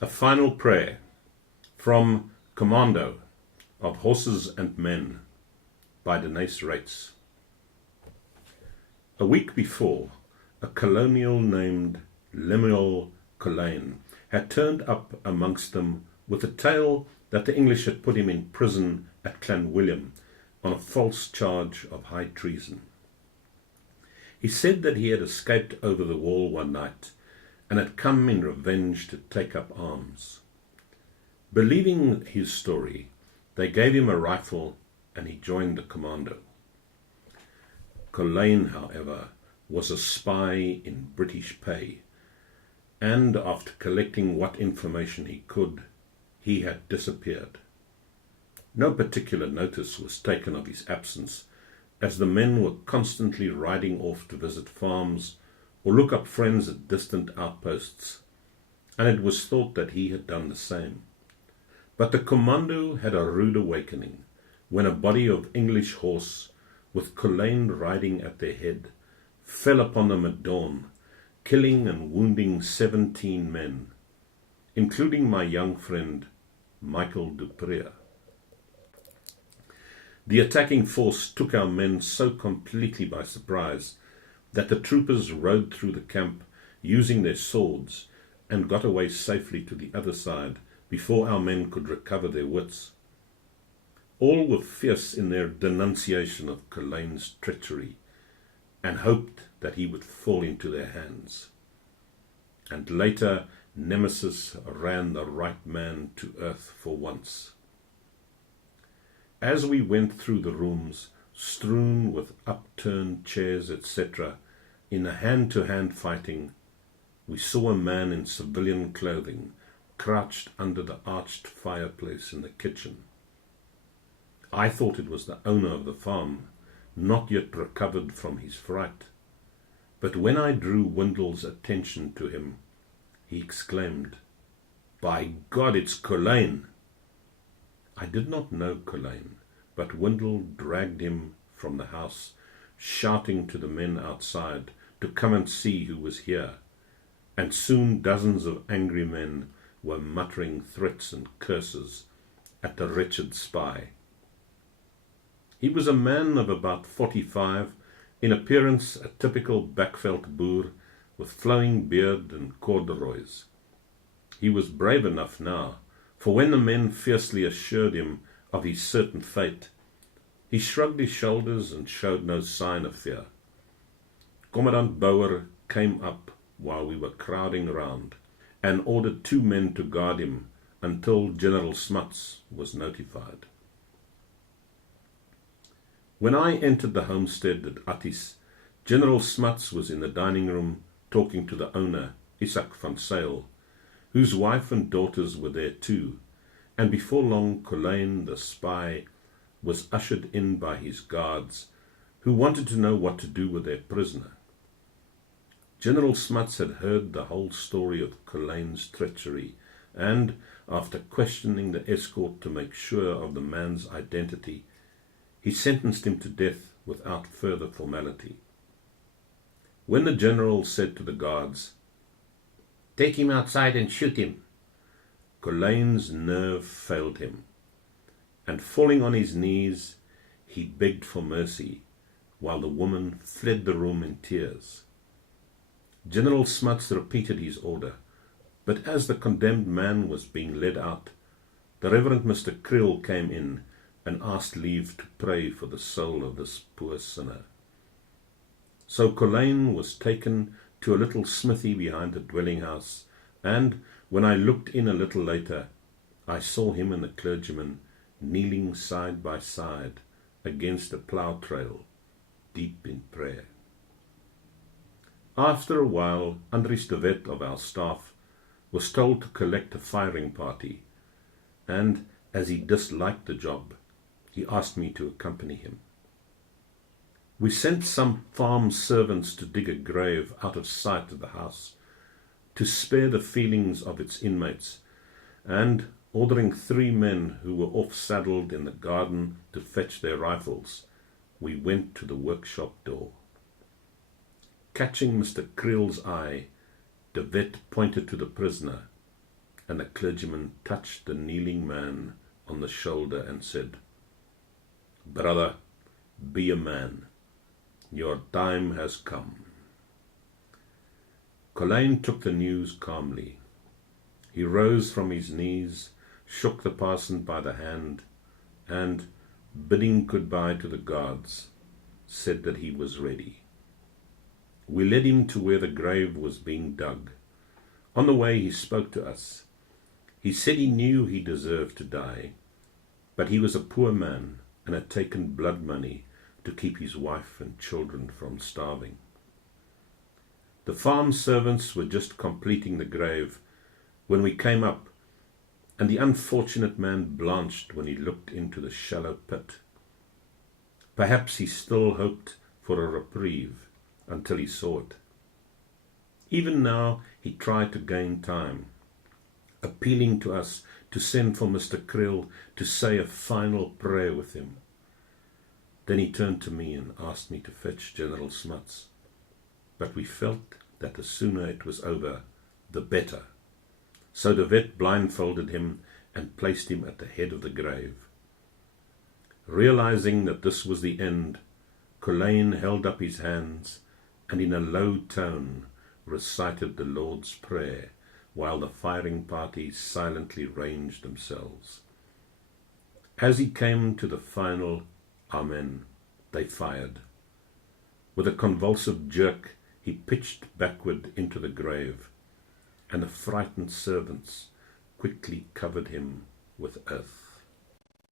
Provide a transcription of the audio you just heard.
A Final Prayer from Commando of Horses and Men by Deneys Reitz. A week before, a colonial named Lemuel Cullen had turned up amongst them with a tale that the English had put him in prison at Clanwilliam on a false charge of high treason. He said that he had escaped over the wall one night and had come in revenge to take up arms. Believing his story, they gave him a rifle and he joined the Commando. Cullen, however, was a spy in British pay, and after collecting what information he could, he had disappeared. No particular notice was taken of his absence, as the men were constantly riding off to visit farms or look up friends at distant outposts, and it was thought that he had done the same. But the Commando had a rude awakening when a body of English horse, with Cullen riding at their head, fell upon them at dawn, killing and wounding 17 men, including my young friend Michael Dupreer. The attacking force took our men so completely by surprise that the troopers rode through the camp using their swords and got away safely to the other side before our men could recover their wits. All were fierce in their denunciation of Cullen's treachery and hoped that he would fall into their hands. And later, Nemesis ran the right man to earth for once. As we went through the rooms, strewn with upturned chairs, etc., in a hand-to-hand fighting, we saw a man in civilian clothing crouched under the arched fireplace in the kitchen. I thought it was the owner of the farm, not yet recovered from his fright. But when I drew Windle's attention to him, he exclaimed, "By God, it's Cullen!" I did not know Cullen, but Windle dragged him from the house, shouting to the men outside to come and see who was here, and soon dozens of angry men were muttering threats and curses at the wretched spy. He was a man of about 45, in appearance a typical Backveld Boer with flowing beard and corduroys. He was brave enough now, for when the men fiercely assured him of his certain fate, he shrugged his shoulders and showed no sign of fear. Commandant Bouwer came up while we were crowding round and ordered 2 men to guard him until General Smuts was notified. When I entered the homestead at Atties, General Smuts was in the dining room talking to the owner, Isak van Zyl, whose wife and daughters were there too, and before long Cullen, the spy, was ushered in by his guards, who wanted to know what to do with their prisoner. General Smuts had heard the whole story of Cullen's treachery, and, after questioning the escort to make sure of the man's identity, he sentenced him to death without further formality. When the general said to the guards, "Take him outside and shoot him," Cullen's nerve failed him, and falling on his knees, he begged for mercy, while the woman fled the room in tears. General Smuts repeated his order, but as the condemned man was being led out, the Reverend Mr. Krill came in and asked leave to pray for the soul of this poor sinner. So Cullen was taken to a little smithy behind the dwelling house, and when I looked in a little later, I saw him and the clergyman kneeling side by side against a plough trail, deep in prayer. After a while, Andries de Wet of our staff was told to collect a firing party, and as he disliked the job, he asked me to accompany him. We sent some farm servants to dig a grave out of sight of the house, to spare the feelings of its inmates, and, ordering 3 men who were off-saddled in the garden to fetch their rifles, we went to the workshop door. Catching Mr. Krill's eye, de Wet pointed to the prisoner, and the clergyman touched the kneeling man on the shoulder and said, "Brother, be a man. Your time has come." Colleen took the news calmly. He rose from his knees, shook the parson by the hand, and, bidding goodbye to the guards, said that he was ready. We led him to where the grave was being dug. On the way he spoke to us. He said he knew he deserved to die, but he was a poor man and had taken blood money to keep his wife and children from starving. The farm servants were just completing the grave when we came up, and the unfortunate man blanched when he looked into the shallow pit. Perhaps he still hoped for a reprieve until he saw it. Even now he tried to gain time, appealing to us to send for Mr. Krill to say a final prayer with him. Then he turned to me and asked me to fetch General Smuts, but we felt that the sooner it was over, the better. So the vet blindfolded him and placed him at the head of the grave. Realizing that this was the end, Colleen held up his hands and in a low tone recited the Lord's Prayer while the firing parties silently ranged themselves. As he came to the final Amen, they fired. With a convulsive jerk, he pitched backward into the grave, and the frightened servants quickly covered him with earth.